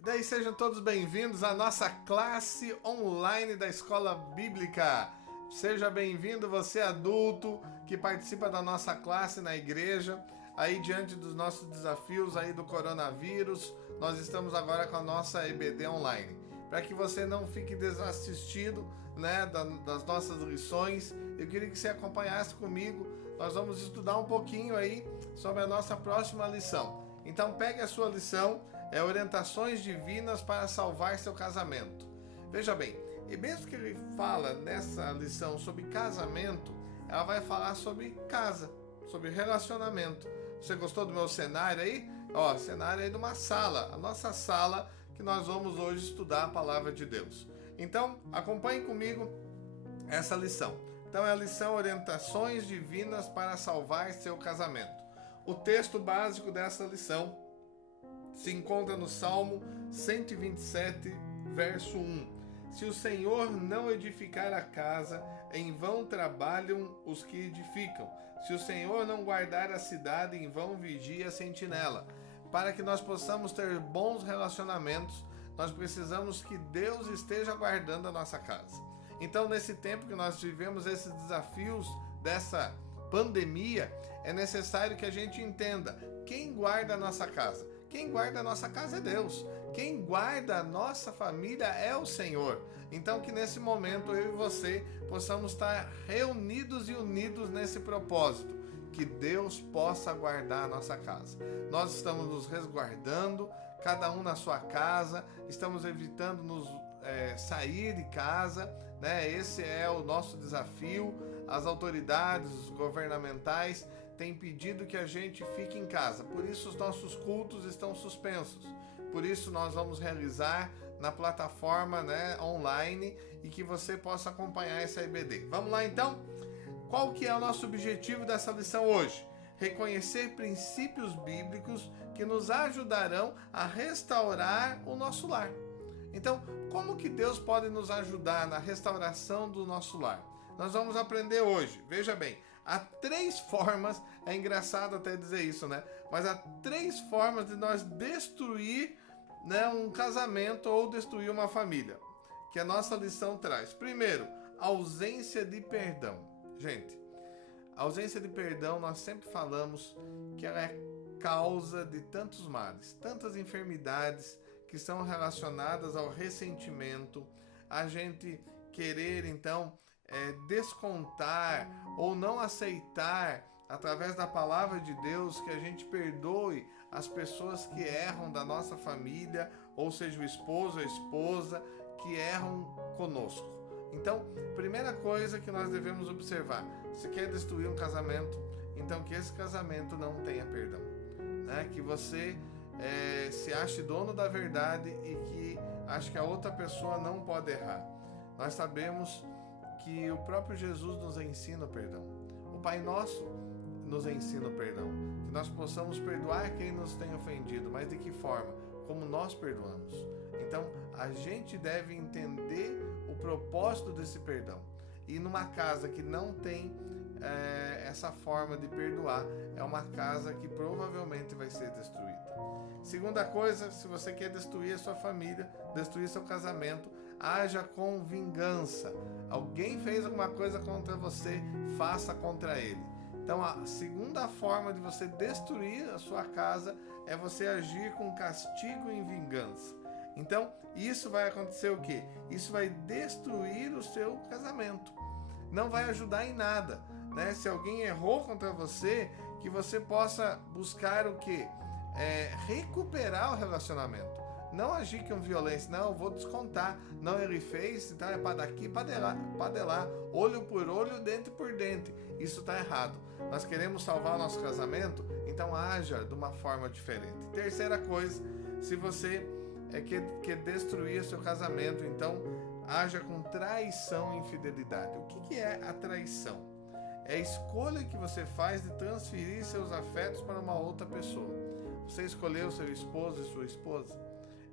E daí sejam todos bem-vindos à nossa classe online da Escola Bíblica. Seja bem-vindo você adulto que participa da nossa classe na igreja. Aí diante dos nossos desafios aí do coronavírus, nós estamos agora com a nossa EBD online. Para que você não fique desassistido, né, das nossas lições, eu queria que você acompanhasse comigo. Nós vamos estudar um pouquinho aí sobre a nossa próxima lição. Então pegue a sua lição, Orientações Divinas para Salvar Seu Casamento. Veja bem, e mesmo que ele fala nessa lição sobre casamento, ela vai falar sobre casa, sobre relacionamento. Você gostou do meu cenário aí? Cenário aí de uma sala, a nossa sala que nós vamos hoje estudar a Palavra de Deus. Então, acompanhe comigo essa lição. Então é a lição Orientações Divinas para Salvar Seu Casamento. O texto básico dessa lição se encontra no Salmo 127, verso 1. Se o Senhor não edificar a casa, em vão trabalham os que edificam. Se o Senhor não guardar a cidade, em vão vigia a sentinela. Para que nós possamos ter bons relacionamentos, nós precisamos que Deus esteja guardando a nossa casa. Então, nesse tempo que nós vivemos esses desafios dessa pandemia, é necessário que a gente entenda quem guarda a nossa casa. Quem guarda a nossa casa é Deus. Quem guarda a nossa família é o Senhor. Então que nesse momento eu e você possamos estar reunidos e unidos nesse propósito. Que Deus possa guardar a nossa casa. Nós estamos nos resguardando, cada um na sua casa, estamos evitando nos sair de casa, né? Esse é o nosso desafio. As autoridades governamentais têm pedido que a gente fique em casa, por isso os nossos cultos estão suspensos, por isso nós vamos realizar na plataforma, né, online, e que você possa acompanhar essa EBD. Vamos lá então? Qual que é o nosso objetivo dessa lição hoje? Reconhecer princípios bíblicos que nos ajudarão a restaurar o nosso lar. Então, como que Deus pode nos ajudar na restauração do nosso lar? Nós vamos aprender hoje. Veja bem, há 3 formas, é engraçado até dizer isso, né? Mas há 3 formas de nós destruir, né, um casamento ou destruir uma família, que a nossa lição traz. Primeiro, ausência de perdão. Gente, a ausência de perdão, nós sempre falamos que ela é causa de tantos males, tantas enfermidades que são relacionadas ao ressentimento, a gente querer então descontar ou não aceitar através da palavra de Deus que a gente perdoe as pessoas que erram da nossa família, ou seja, o esposo, a esposa que erram conosco. Então, primeira coisa que nós devemos observar: se quer destruir um casamento, então que esse casamento não tenha perdão, né? Que você se ache dono da verdade e que ache que a outra pessoa não pode errar. Nós sabemos que o próprio Jesus nos ensina o perdão. O Pai Nosso nos ensina o perdão. Que nós possamos perdoar quem nos tem ofendido. Mas de que forma? Como nós perdoamos. Então, a gente deve entender o propósito desse perdão. E numa casa que não tem essa forma de perdoar, é uma casa que provavelmente vai ser destruída. Segunda coisa, se você quer destruir a sua família, destruir seu casamento, haja com vingança. Alguém fez alguma coisa contra você, faça contra ele. Então a segunda forma de você destruir a sua casa é você agir com castigo em vingança. Então isso vai acontecer o quê? Isso vai destruir o seu casamento. Não vai ajudar em nada, né? Se alguém errou contra você, que você possa buscar o quê? Recuperar o relacionamento. Não agir com violência. Não, eu vou descontar. Não, ele fez, então é para daqui, para de lá. Olho por olho, dente por dente. Isso está errado. Nós queremos salvar o nosso casamento, então haja de uma forma diferente. Terceira coisa, se você quer destruir seu casamento, então haja com traição e infidelidade. O que é a traição? É a escolha que você faz de transferir seus afetos para uma outra pessoa. Você escolheu seu esposo e sua esposa?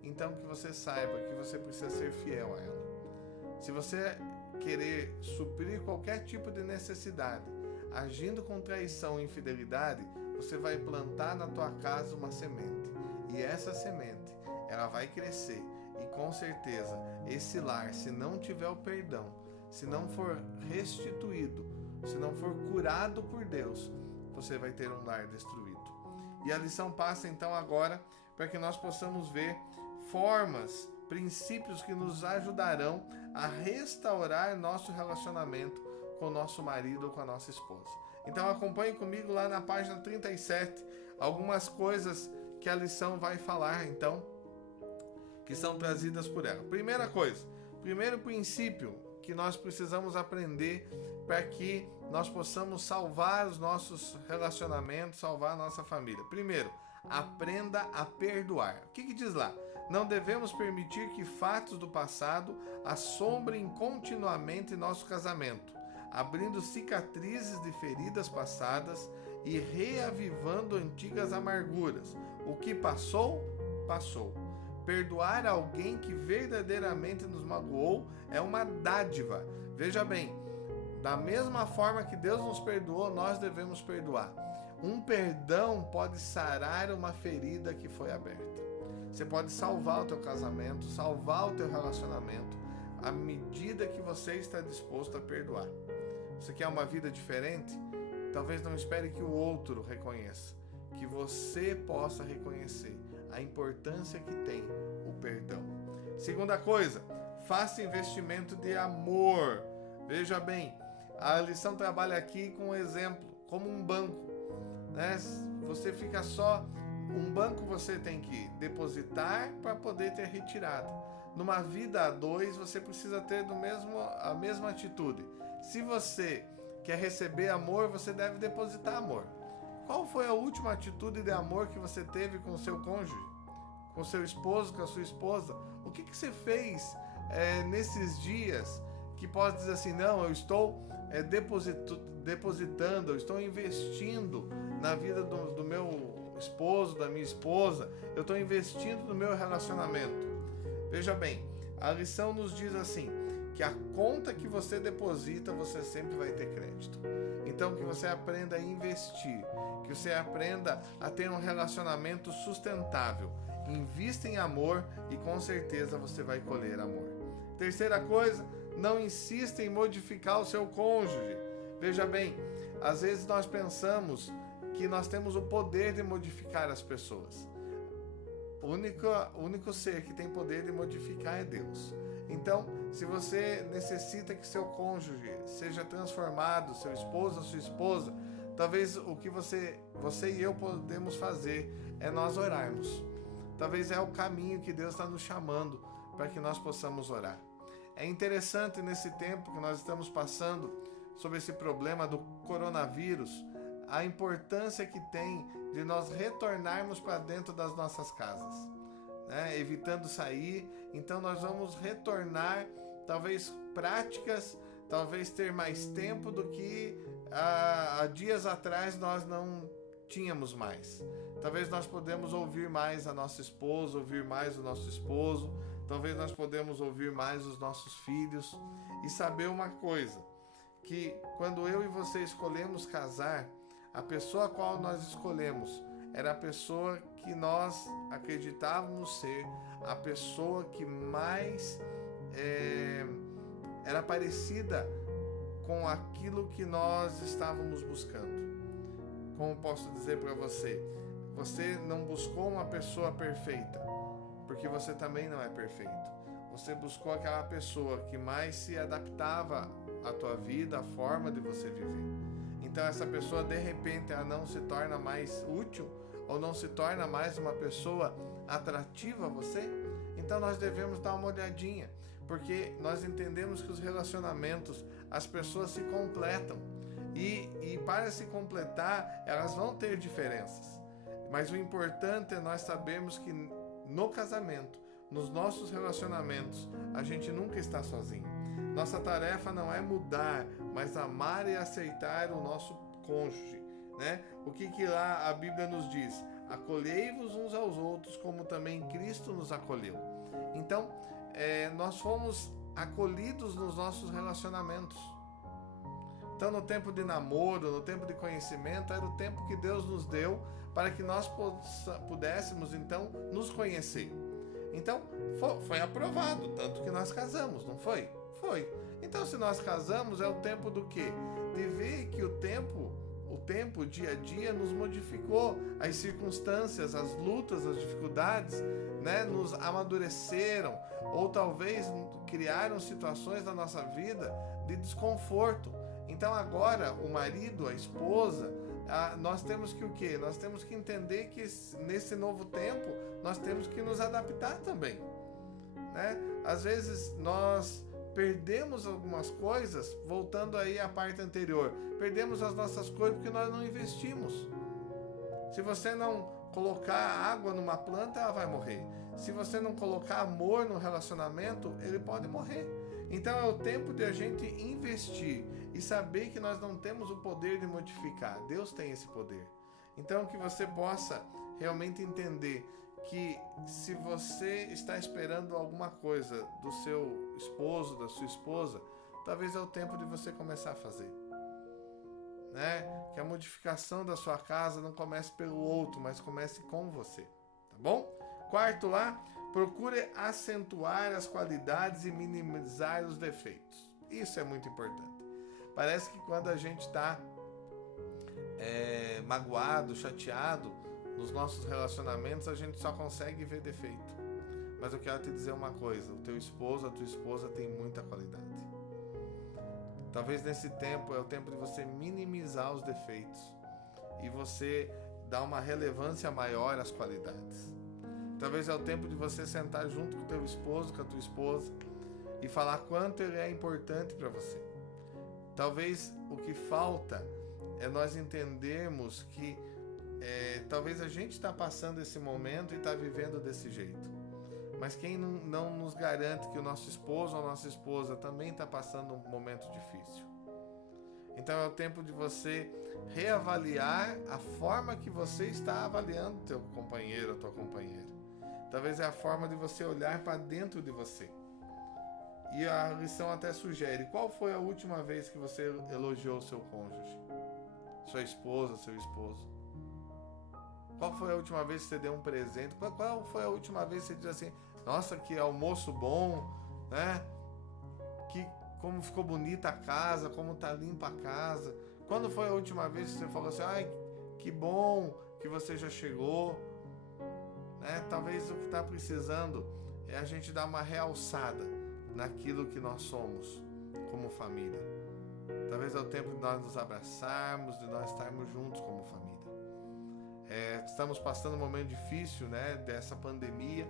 Então que você saiba que você precisa ser fiel a ela. Se você querer suprir qualquer tipo de necessidade, agindo com traição e infidelidade, você vai plantar na tua casa uma semente. E essa semente, ela já vai crescer. E com certeza, esse lar, se não tiver o perdão, se não for restituído, se não for curado por Deus, você vai ter um lar destruído. E a lição passa então agora para que nós possamos ver formas, princípios que nos ajudarão a restaurar nosso relacionamento com o nosso marido ou com a nossa esposa. Então acompanhe comigo lá na página 37, algumas coisas que a lição vai falar então, que são trazidas por ela. Primeira coisa, primeiro princípio que nós precisamos aprender para que nós possamos salvar os nossos relacionamentos, salvar a nossa família. Primeiro, aprenda a perdoar. O que diz lá? Não devemos permitir que fatos do passado assombrem continuamente nosso casamento, abrindo cicatrizes de feridas passadas e reavivando antigas amarguras. O que passou, passou. Perdoar alguém que verdadeiramente nos magoou é uma dádiva. Veja bem, da mesma forma que Deus nos perdoou, nós devemos perdoar. Um perdão pode sarar uma ferida que foi aberta. Você pode salvar o teu casamento, salvar o teu relacionamento, à medida que você está disposto a perdoar. Você quer uma vida diferente? Talvez não espere que o outro reconheça, que você possa reconhecer a importância que tem o perdão. Segunda coisa, faça investimento de amor. Veja bem, a lição trabalha aqui com um exemplo, como um banco, né? Você fica só, um banco você tem que depositar para poder ter retirada. Numa vida a dois, você precisa ter a mesma atitude. Se você quer receber amor, você deve depositar amor. Qual foi a última atitude de amor que você teve com o seu cônjuge? Com o seu esposo, com a sua esposa? O que você fez nesses dias que pode dizer assim, não, eu estou depositando, eu estou investindo na vida do meu esposo, da minha esposa, eu estou investindo no meu relacionamento. Veja bem, a lição nos diz assim, que a conta que você deposita, você sempre vai ter crédito. Então que você aprenda a investir, que você aprenda a ter um relacionamento sustentável. Invista em amor e com certeza você vai colher amor. Terceira coisa, não insista em modificar o seu cônjuge. Veja bem, às vezes nós pensamos que nós temos o poder de modificar as pessoas. O único ser que tem poder de modificar é Deus. Então, se você necessita que seu cônjuge seja transformado, seu esposo, sua esposa, talvez o que você e eu podemos fazer é nós orarmos. Talvez é o caminho que Deus está nos chamando para que nós possamos orar. É interessante nesse tempo que nós estamos passando sobre esse problema do coronavírus, a importância que tem de nós retornarmos para dentro das nossas casas, né? Evitando sair. Então nós vamos retornar, talvez práticas, talvez ter mais tempo do que há dias atrás nós não tínhamos mais. Talvez nós podemos ouvir mais a nossa esposa, ouvir mais o nosso esposo, talvez nós podemos ouvir mais os nossos filhos e saber uma coisa, que quando eu e você escolhemos casar, a pessoa a qual nós escolhemos era a pessoa que nós acreditávamos ser a pessoa que mais era parecida com aquilo que nós estávamos buscando. Como posso dizer para você? Você não buscou uma pessoa perfeita, porque você também não é perfeito. Você buscou aquela pessoa que mais se adaptava à tua vida, à forma de você viver. Então essa pessoa de repente ela não se torna mais útil ou não se torna mais uma pessoa atrativa a você. Então nós devemos dar uma olhadinha, porque nós entendemos que os relacionamentos, as pessoas se completam e para se completar elas vão ter diferenças. Mas o importante é nós sabermos que no casamento, nos nossos relacionamentos, a gente nunca está sozinho. Nossa tarefa não é mudar, mas amar e aceitar o nosso cônjuge, né? O que lá a Bíblia nos diz? Acolhei-vos uns aos outros, como também Cristo nos acolheu. Então, nós fomos acolhidos nos nossos relacionamentos. Então, no tempo de namoro, no tempo de conhecimento, era o tempo que Deus nos deu para que nós pudéssemos, então, nos conhecer. Então, foi aprovado, tanto que nós casamos, não foi? Foi. Então, se nós casamos, é o tempo do quê? De ver que o tempo, o dia a dia, nos modificou. As circunstâncias, as lutas, as dificuldades, né, nos amadureceram, ou talvez criaram situações na nossa vida de desconforto. Então, agora, o marido, a esposa, nós temos que o quê? Nós temos que entender que nesse novo tempo nós temos que nos adaptar também, né? Às vezes nós perdemos algumas coisas, voltando aí à parte anterior, perdemos as nossas coisas porque nós não investimos. Se você não colocar água numa planta, ela vai morrer. Se você não colocar amor no relacionamento, ele pode morrer. Então é o tempo de a gente investir e saber que nós não temos o poder de modificar. Deus tem esse poder. Então que você possa realmente entender que se você está esperando alguma coisa do seu esposo, da sua esposa, talvez é o tempo de você começar a fazer, né? Que a modificação da sua casa não comece pelo outro, mas comece com você, tá bom? Quarto lá, procure acentuar as qualidades e minimizar os defeitos. Isso é muito importante. Parece que quando a gente está magoado, chateado nos nossos relacionamentos, a gente só consegue ver defeito. Mas eu quero te dizer uma coisa: o teu esposo, a tua esposa tem muita qualidade. Talvez nesse tempo é o tempo de você minimizar os defeitos e você dar uma relevância maior às qualidades. Talvez é o tempo de você sentar junto com o teu esposo, com a tua esposa e falar quanto ele é importante para você. Talvez o que falta é nós entendermos que talvez a gente está passando esse momento e está vivendo desse jeito. Mas quem não nos garante que o nosso esposo ou a nossa esposa também está passando um momento difícil? Então é o tempo de você reavaliar a forma que você está avaliando teu companheiro ou tua companheira. Talvez é a forma de você olhar para dentro de você. E a lição até sugere: qual foi a última vez que você elogiou o seu cônjuge? Sua esposa, seu esposo? Qual foi a última vez que você deu um presente? Qual foi a última vez que você disse assim: nossa, que almoço bom, né? Como ficou bonita a casa, como tá limpa a casa. Quando foi a última vez que você falou assim: ai, que bom que você já chegou, né? Talvez o que está precisando é a gente dar uma realçada naquilo que nós somos como família. Talvez é o tempo de nós nos abraçarmos, de nós estarmos juntos como família. Estamos passando um momento difícil, né, dessa pandemia,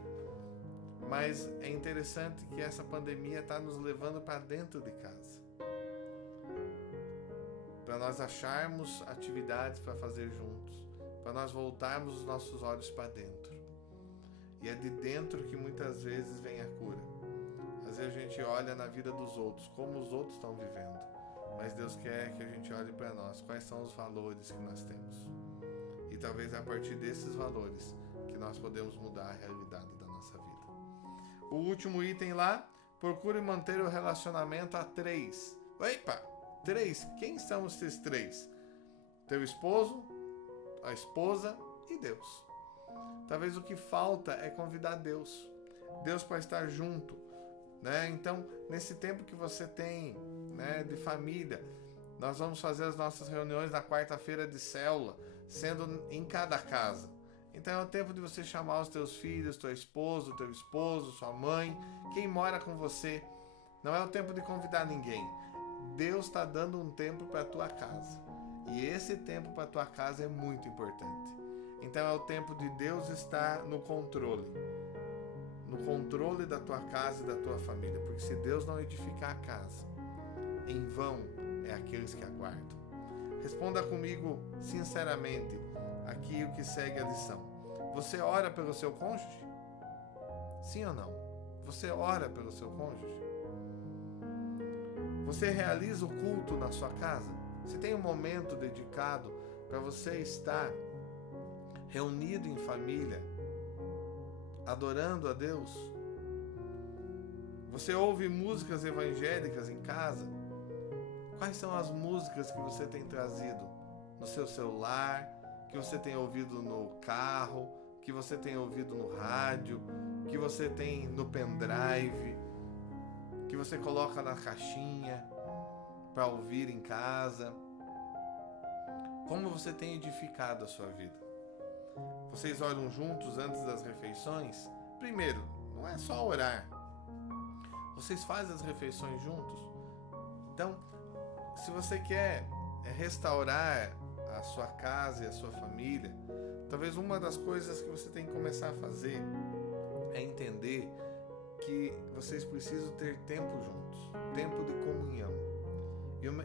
mas é interessante que essa pandemia está nos levando para dentro de casa, para nós acharmos atividades para fazer juntos, para nós voltarmos os nossos olhos para dentro. E é de dentro que muitas vezes vem a cura. Às vezes a gente olha na vida dos outros, como os outros estão vivendo, mas Deus quer que a gente olhe para nós, quais são os valores que nós temos. E talvez é a partir desses valores que nós podemos mudar a realidade da nossa vida. O último item lá: procure manter o relacionamento a 3. Opa! 3. Quem são esses 3? Teu esposo, a esposa e Deus. Talvez o que falta é convidar Deus para estar junto, né? Então, nesse tempo que você tem, né, de família, nós vamos fazer as nossas reuniões na quarta-feira de célula, sendo em cada casa. Então é o tempo de você chamar os teus filhos, tua esposa, teu esposo, sua mãe, quem mora com você. Não é o tempo de convidar ninguém. Deus está dando um tempo para a tua casa. E esse tempo para a tua casa é muito importante. Então é o tempo de Deus estar no controle da tua casa e da tua família. Porque se Deus não edificar a casa, em vão é aqueles que aguardam. Responda comigo sinceramente aqui o que segue a lição. Você ora pelo seu cônjuge? Sim ou não? Você ora pelo seu cônjuge? Você realiza o culto na sua casa? Você tem um momento dedicado para você estar reunido em família, adorando a Deus? Você ouve músicas evangélicas em casa? Quais são as músicas que você tem trazido no seu celular, que você tem ouvido no carro, que você tem ouvido no rádio, que você tem no pendrive, que você coloca na caixinha para ouvir em casa. Como você tem edificado a sua vida? Vocês oram juntos antes das refeições? Primeiro, não é só orar. Vocês fazem as refeições juntos? Então, se você quer restaurar a sua casa e a sua família, talvez uma das coisas que você tem que começar a fazer é entender que vocês precisam ter tempo juntos, tempo de comunhão.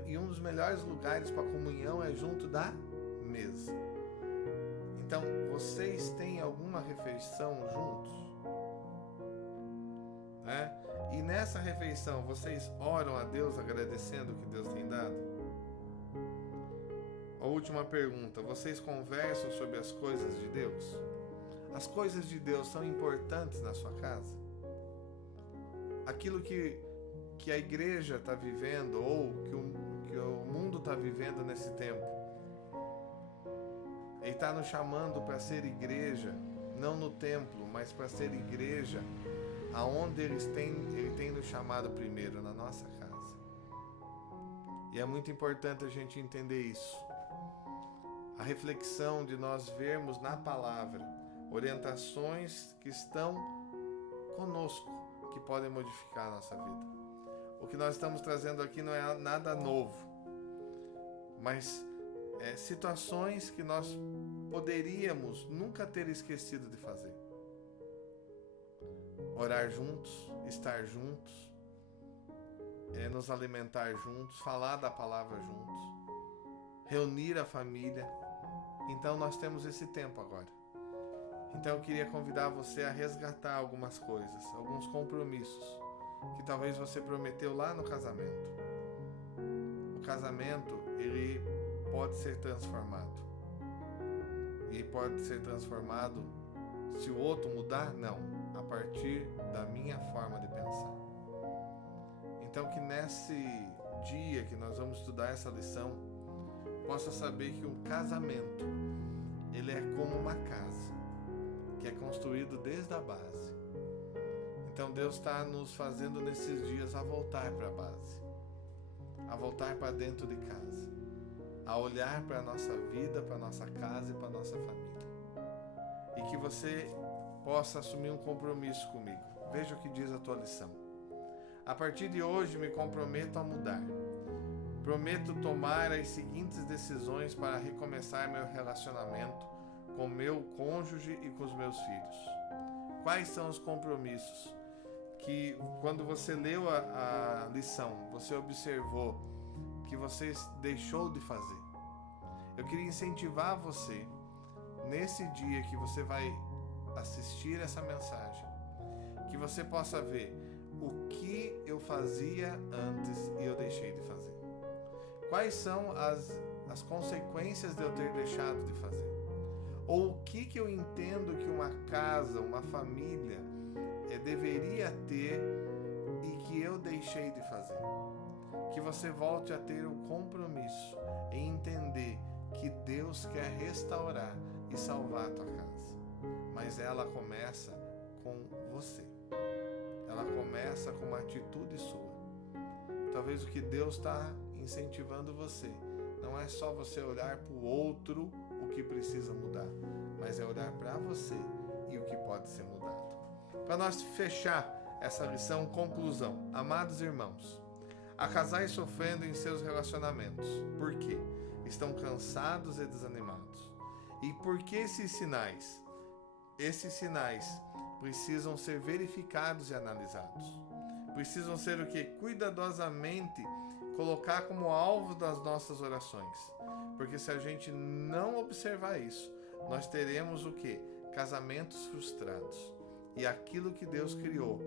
E um dos melhores lugares para comunhão é junto da mesa. Então, vocês têm alguma refeição juntos? Né? E nessa refeição, vocês oram a Deus agradecendo o que Deus tem dado? A última pergunta, vocês conversam sobre as coisas de Deus? As coisas de Deus são importantes na sua casa? Aquilo que a igreja está vivendo ou que o mundo está vivendo nesse tempo, Ele está nos chamando para ser igreja, não no templo, mas para ser igreja aonde Ele tem nos chamado primeiro, na nossa casa. E é muito importante a gente entender isso. A reflexão de nós vermos na palavra orientações que estão conosco, que podem modificar a nossa vida. O que nós estamos trazendo aqui não é nada novo, mas situações que nós poderíamos nunca ter esquecido de fazer. Orar juntos, estar juntos, nos alimentar juntos, falar da palavra juntos, reunir a família. Então nós temos esse tempo agora. Então eu queria convidar você a resgatar algumas coisas, alguns compromissos que talvez você prometeu lá no casamento. O casamento, ele pode ser transformado. E pode ser transformado se o outro mudar? Não. A partir da minha forma de pensar. Então que nesse dia que nós vamos estudar essa lição, possa saber que um casamento, ele é como uma casa, que é construído desde a base. Então Deus está nos fazendo nesses dias a voltar para a base, a voltar para dentro de casa, a olhar para a nossa vida, para a nossa casa e para a nossa família. E que você possa assumir um compromisso comigo. Veja o que diz a tua lição. A partir de hoje me comprometo a mudar. Prometo tomar as seguintes decisões para recomeçar meu relacionamento com meu cônjuge e com os meus filhos. Quais são os compromissos que, quando você leu a lição, você observou que você deixou de fazer? Eu queria incentivar você, nesse dia que você vai assistir essa mensagem, que você possa ver o que eu fazia antes e eu deixei de fazer. Quais são as consequências de eu ter deixado de fazer? Ou o que eu entendo que uma casa, uma família deveria ter e que eu deixei de fazer? Que você volte a ter o compromisso em entender que Deus quer restaurar e salvar a tua casa. Mas ela começa com você. Ela começa com uma atitude sua. Talvez o que Deus está incentivando você não é só você olhar para o outro o que precisa mudar, mas é olhar para você e o que pode ser mudado. Para nós fechar essa lição, conclusão. Amados irmãos, há casais sofrendo em seus relacionamentos. Por quê? Estão cansados e desanimados. E por que esses sinais? Esses sinais precisam ser verificados e analisados. Precisam ser o quê? Cuidadosamente colocar como alvo das nossas orações. Porque se a gente não observar isso, nós teremos o quê? Casamentos frustrados. E aquilo que Deus criou,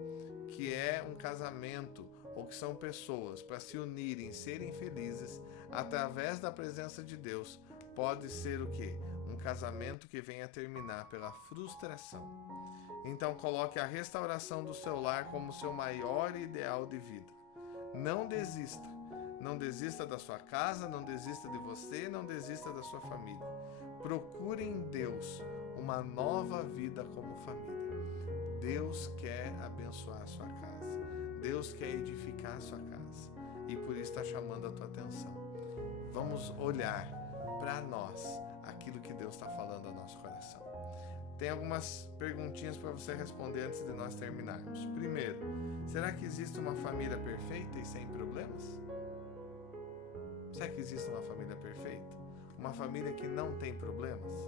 que é um casamento, ou que são pessoas para se unirem, serem felizes, através da presença de Deus, pode ser o quê? Um casamento que venha terminar pela frustração. Então coloque a restauração do seu lar como seu maior ideal de vida. Não desista. Não desista da sua casa, não desista de você, não desista da sua família. Procure em Deus uma nova vida como família. Deus quer abençoar a sua casa. Deus quer edificar a sua casa. E por isso está chamando a tua atenção. Vamos olhar para nós aquilo que Deus está falando ao nosso coração. Tem algumas perguntinhas para você responder antes de nós terminarmos. Primeiro, será que existe uma família perfeita e sem problemas? Será que existe uma família perfeita? Uma família que não tem problemas?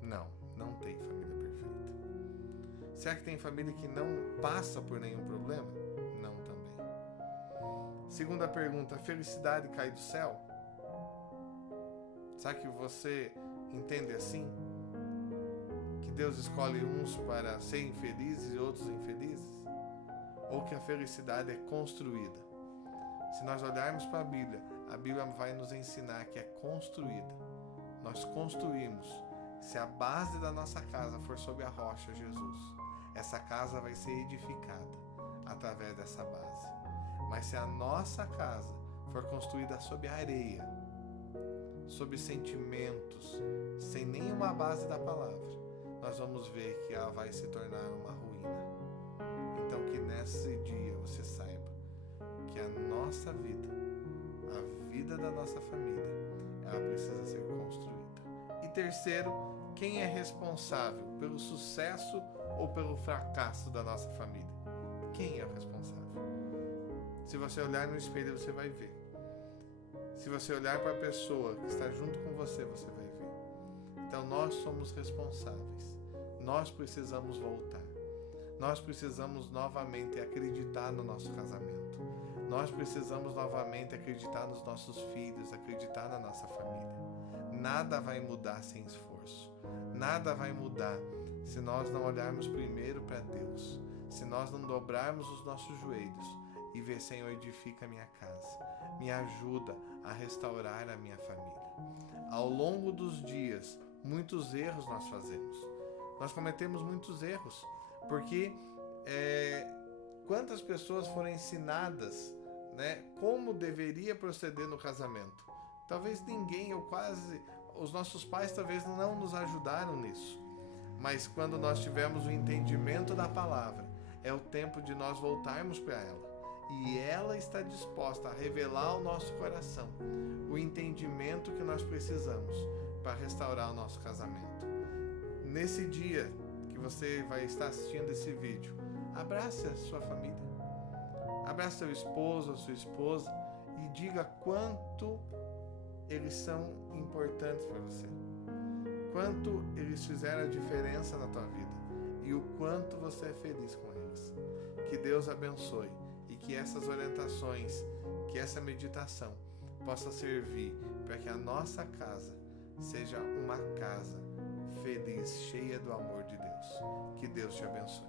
Não, não tem família perfeita. Será que tem família que não passa por nenhum problema? Não também. Segunda pergunta, a felicidade cai do céu? Será que você entende assim? Que Deus escolhe uns para serem felizes e outros infelizes? Ou que a felicidade é construída? Se nós olharmos para a Bíblia vai nos ensinar que é construída. Nós construímos. Se a base da nossa casa for sobre a rocha Jesus, essa casa vai ser edificada através dessa base. Mas se a nossa casa for construída sobre a areia, sobre sentimentos, sem nenhuma base da palavra, nós vamos ver que ela vai se tornar uma ruína. Então que nesse dia você saiba que a nossa vida, a vida da nossa família, ela precisa ser construída. E terceiro, quem é responsável pelo sucesso ou pelo fracasso da nossa família? Quem é o responsável? Se você olhar no espelho, você vai ver. Se você olhar para a pessoa que está junto com você, você vai ver. Então nós somos responsáveis. Nós precisamos voltar. Nós precisamos novamente acreditar no nosso casamento. Nós precisamos novamente acreditar nos nossos filhos, acreditar na nossa família. Nada vai mudar sem esforço. Nada vai mudar se nós não olharmos primeiro para Deus. Se nós não dobrarmos os nossos joelhos e ver, Senhor, edifica a minha casa. Me ajuda a restaurar a minha família. Ao longo dos dias, muitos erros nós fazemos. Nós cometemos muitos erros, porque quantas pessoas foram ensinadas, como deveria proceder no casamento? Talvez ninguém, ou quase, os nossos pais talvez não nos ajudaram nisso. Mas quando nós tivermos o entendimento da palavra, é o tempo de nós voltarmos para ela. E ela está disposta a revelar ao nosso coração o entendimento que nós precisamos para restaurar o nosso casamento. Nesse dia que você vai estar assistindo esse vídeo, abrace a sua família. Abrace seu esposo, a sua esposa e diga quanto eles são importantes para você. Quanto eles fizeram a diferença na tua vida e o quanto você é feliz com eles. Que Deus abençoe e que essas orientações, que essa meditação possa servir para que a nossa casa seja uma casa feliz, cheia do amor de Deus. Que Deus te abençoe.